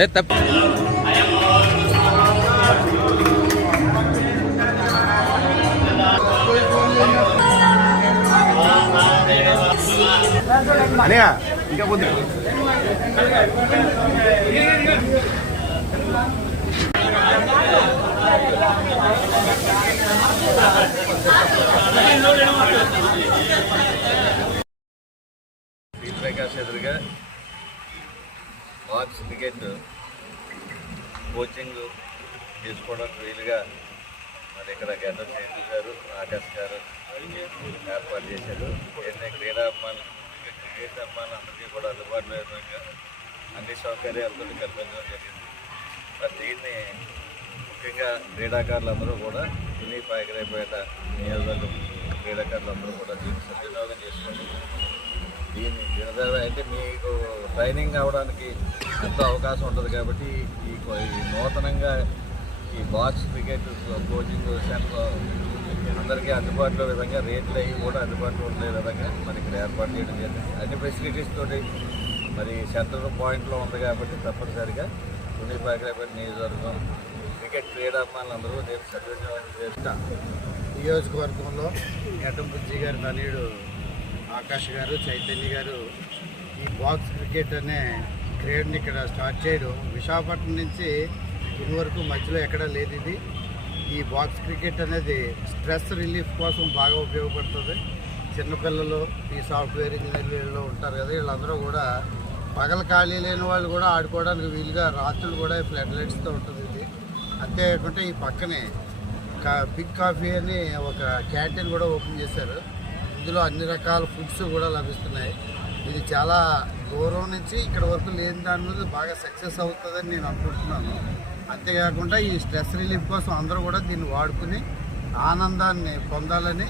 ఏ తప్పు అనియా ఇంకా ముందు ప్రకాష్ ఎదురుగా బాక్స్ క్రికెట్ కోచింగ్ తీసుకోవడానికి వీలుగా మరి ఇక్కడ గడ్డ చేతు గారు ఆకాష్ గారు ఏర్పాటు చేశారు. ఏంటంటే క్రీడా అభిమానులు క్రికెట్ అభిమానులందరికీ కూడా అందుబాటులో విధంగా అన్ని సౌకర్యాలతో కల్పించడం జరిగింది. మరి దీన్ని ముఖ్యంగా క్రీడాకారులందరూ కూడా తుని పాయకరాయపేట నియోజకవర్గం క్రీడాకారులందరూ కూడా దీన్ని సద్వినియోగం చేసుకోండి. దీన్ని దినదర్భ అయితే మీకు ట్రైనింగ్ అవ్వడానికి ఎంతో అవకాశం ఉంటుంది కాబట్టి ఈ నూతనంగా ఈ బాక్స్ క్రికెట్ కోచింగ్ సెంటర్ అందరికీ అందుబాటులో విధంగా రేట్లు అవి కూడా అందుబాటులో ఉండే విధంగా మరి ఇక్కడ ఏర్పాటు చేయడం జరిగింది. అన్ని ఫెసిలిటీస్ తోటి మరి సెంటర్ పాయింట్లో ఉంది కాబట్టి తప్పనిసరిగా తుని పాయకరాయపేట నియోజకవర్గం క్రికెట్ క్రీడాభిమానులందరూ నేను సద్వినియోగం చేస్తా. నియోజకవర్గంలో గడ్డం బుజ్జి గారి తనయుడు ఆకాష్ గారు చైతన్య గారు ఈ బాక్స్ క్రికెట్ అనే క్రీడని ఇక్కడ స్టార్ట్ చేయడం విశాఖపట్నం నుంచి ఇన్ని వరకు మధ్యలో ఎక్కడా లేదు. ఇది ఈ బాక్స్ క్రికెట్ అనేది స్ట్రెస్ రిలీఫ్ కోసం బాగా ఉపయోగపడుతుంది. చిన్నపిల్లలు ఈ సాఫ్ట్వేర్ ఇంజనీర్లు ఉంటారు కదా, వీళ్ళందరూ కూడా పగలు ఖాళీ లేని వాళ్ళు కూడా ఆడుకోవడానికి వీలుగా రాత్రులు కూడా ఫ్లడ్ లైట్స్తో ఉంటుంది ఇది. అంతేకాకుండా ఈ పక్కనే బిగ్ కాఫీ అని ఒక క్యాంటీన్ కూడా ఓపెన్ చేశారు. ఇందులో అన్ని రకాల ఫుడ్స్ కూడా లభిస్తున్నాయి. ఇది చాలా దూరం నుంచి ఇక్కడ వరకు లేని దాని మీద బాగా సక్సెస్ అవుతుందని నేను అనుకుంటున్నాను. అంతేకాకుండా ఈ స్ట్రెస్ రిలీఫ్ కోసం అందరూ కూడా దీన్ని వాడుకుని ఆనందాన్ని పొందాలని